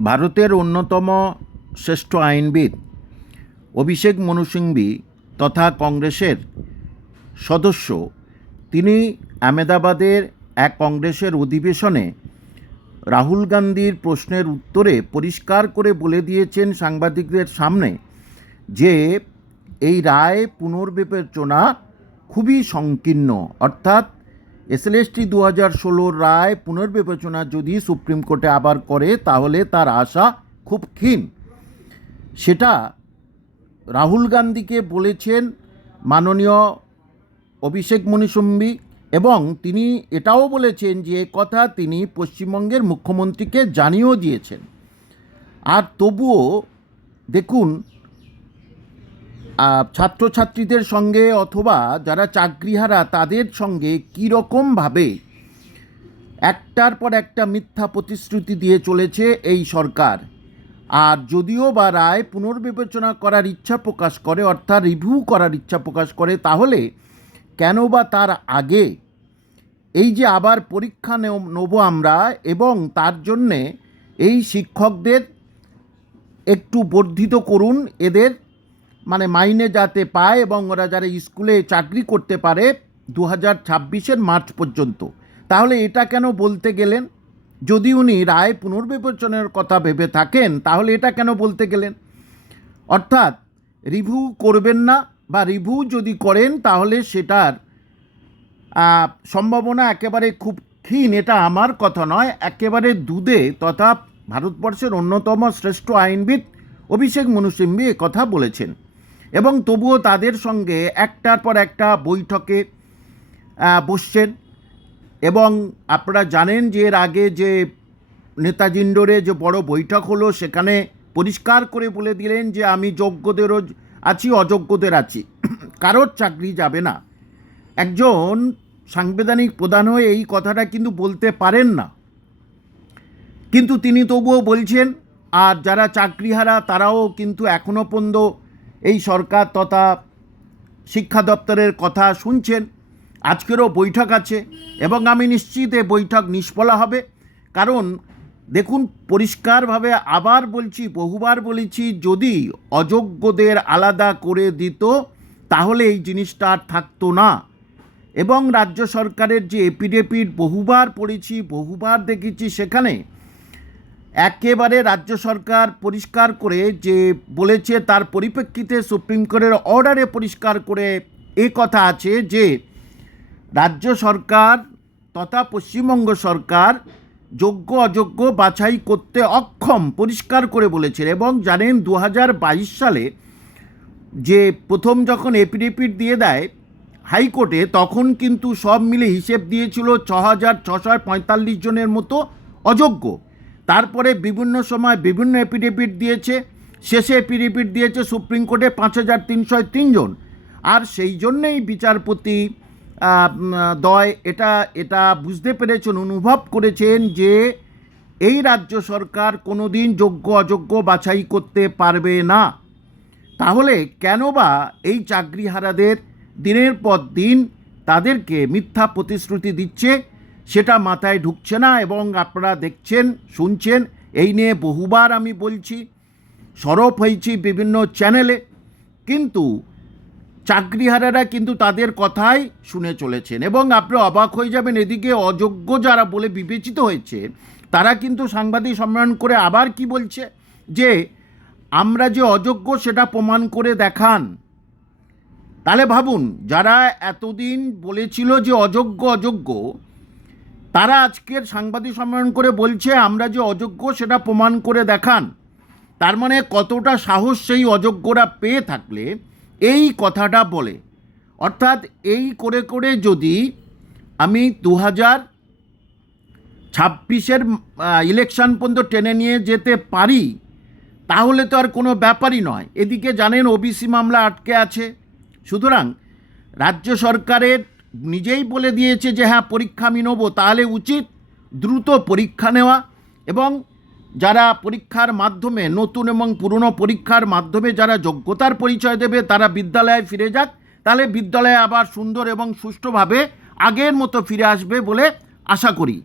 ভারতের অন্যতম শ্রেষ্ঠ আইনবিদ অভিষেক মনু সিংভি তথা কংগ্রেসের সদস্য। তিনি আহমেদাবাদের এক কংগ্রেসের অধিবেশনে রাহুল গান্ধীর প্রশ্নের উত্তরে পরিষ্কার করে বলে দিয়েছেন সাংবাদিকদের সামনে যে এই রায় পুনর্বিবেচনা খুবই সংকীর্ণ, অর্থাৎ এসএলএসটি দু হাজার ষোলোর রায় পুনর্বিবেচনা যদি সুপ্রিম কোর্টে আবার করে, তাহলে তার আশা খুব ক্ষীণ। সেটা রাহুল গান্ধীকে বলেছেন মাননীয় অভিষেক মনুসম্বী এবং তিনি এটাও বলেছেন যে কথা তিনি পশ্চিমবঙ্গের মুখ্যমন্ত্রীকে জানিয়েও দিয়েছেন। আর তবুও দেখুন ছাত্রছাত্রীদের সঙ্গে অথবা যারা চাকরিহারা, তাদের সঙ্গে কীরকমভাবে একটার পর একটা মিথ্যা প্রতিশ্রুতি দিয়ে চলেছে এই সরকার? আর যদিও বা রায় পুনর্বিবেচনা করার ইচ্ছা প্রকাশ করে, অর্থাৎ রিভিউ করার ইচ্ছা প্রকাশ করে, তাহলে কেন বা তার আগে এই যে আবার পরীক্ষা নেব- আমরা এবং তার জন্যে এই শিক্ষকদের একটু বর্ধিত করুন, এদের মানে মাইনে যাতে পায় এবং ওরা যারা স্কুলে চাকরি করতে পারে দু হাজার ছাব্বিশের মার্চ পর্যন্ত। তাহলে এটা কেন বলতে গেলেন? যদি উনি রায় পুনর্বিবেচনের কথা ভেবে থাকেন, তাহলে এটা কেন বলতে গেলেন? অর্থাৎ রিভিউ করবেন না বা রিভিউ যদি করেন, তাহলে সেটার সম্ভাবনা একেবারে খুব ক্ষীণ। এটা আমার কথা নয়, একেবারে দুধে তথা ভারতবর্ষের অন্যতম শ্রেষ্ঠ আইনবিদ অভিষেক মনু সিংভি কথা বলেছেন। এবং তবুও তাদের সঙ্গে একটার পর একটা বৈঠকে বসছেন। এবং আপনারা জানেন যে এর আগে যে নেতাজি ইন্ডোরে যে বড় বৈঠক হলো, সেখানে পরিষ্কার করে বলে দিলেন যে আমি যোগ্যদেরও আছি, অযোগ্যদের আছি। কারোর চাকরি যাবে না। একজন সাংবিধানিক প্রধান হয়ে এই কথাটা কিন্তু বলতে পারেন না। কিন্তু তিনি তবুও বলছেন, আর যারা চাকরিহারা তারাও কিন্তু এখনও পর্যন্ত এই সরকার তথা শিক্ষা দপ্তরের কথা শুনছেন। আজকেরও বৈঠক আছে এবং আমি নিশ্চিত এ বৈঠক নিষ্ফলা হবে। কারণ দেখুন, পরিষ্কারভাবে আবার বলছি, বহুবার বলেছি, যদি অযোগ্যদের আলাদা করে দিত, তাহলে এই জিনিসটা আর থাকতো না। এবং রাজ্য সরকারের যে এপিডেপিড বহুবার পড়েছি, বহুবার দেখেছি সেখানে একেবারে রাজ্য সরকার পরিষ্কার করে যে বলেছে, তার পরিপ্রেক্ষিতে সুপ্রিম কোর্টের অর্ডারে পরিষ্কার করে এ কথা আছে যে, রাজ্য সরকার তথা পশ্চিমবঙ্গ সরকার যোগ্য অযোগ্য বাছাই করতে অক্ষম, পরিষ্কার করে বলেছেন এবং জানেন দু হাজার বাইশ সালে যে প্রথম যখন এপিডেপিট দিয়ে দেয় হাইকোর্টে, তখন কিন্তু সব মিলে হিসেব দিয়েছিল ছ হাজার ছশো পঁয়তাল্লিশ জনের মতো অযোগ্য। তারপরে বিভিন্ন সময় বিভিন্ন এপিডেভিট দিয়েছে, শেষে এপিডেভিট দিয়েছে সুপ্রিম কোর্টে পাঁচ হাজার তিনশো তিনজন আর সেই জন্যেই বিচারপতি দয় এটা এটা বুঝতে পেরেছেন, অনুভব করেছেন যে এই রাজ্য সরকার কোনোদিন যোগ্য, অযোগ্য বাছাই করতে পারবে না। তাহলে কেন বা এই চাকরিহারাদের দিনের পর দিন তাদেরকে মিথ্যা প্রতিশ্রুতি দিচ্ছে? সেটা মাথায় ঢুকছে না এবং আপনারা দেখছেন, শুনছেন, এই নিয়ে বহুবার আমি বলছি, সরব হয়েছি বিভিন্ন চ্যানেলে, কিন্তু চাকরিহারারা কিন্তু তাদের কথাই শুনে চলেছেন এবং আপনি অবাক হয়ে যাবেন, এদিকে অযোগ্য যারা বলে বিবেচিত হয়েছে, তারা কিন্তু সাংবাদিক সম্মেলন করে আবার কি বলছে? যে আমরা যে অযোগ্য সেটা প্রমাণ করে দেখান। তাহলে ভাবুন, যারা এতদিন বলেছিল যে অযোগ্য অযোগ্য তারা আজকের সাংবাদিক সম্মেলন করে বলছে, আমরা যে অযোগ্য সেটা প্রমাণ করে দেখান। তার মানে কতটা সাহস সেই অযোগ্যরা পেয়ে থাকলে এই কথাটা বলে। অর্থাৎ এই করে করে যদি আমি দু হাজার ছাব্বিশের ইলেকশন পর্যন্ত টেনে নিয়ে যেতে পারি, তাহলে তো আর কোনো ব্যাপারই নয়। এদিকে জানেন, ওবিসি মামলা আটকে আছে। সুতরাং রাজ্য সরকারের নিজেই বলে দিয়েছে যে হ্যাঁ পরীক্ষা আমি নেব, তাহলে উচিত দ্রুত পরীক্ষা নেওয়া। এবং যারা পরীক্ষার মাধ্যমে, নতুন এবং পুরনো পরীক্ষার মাধ্যমে যারা যোগ্যতার পরিচয় দেবে, তারা বিদ্যালয়ে ফিরে যাক। তাহলে বিদ্যালয়ে আবার সুন্দর এবং সুষ্ঠুভাবে আগের মতো ফিরে আসবে বলে আশা করি।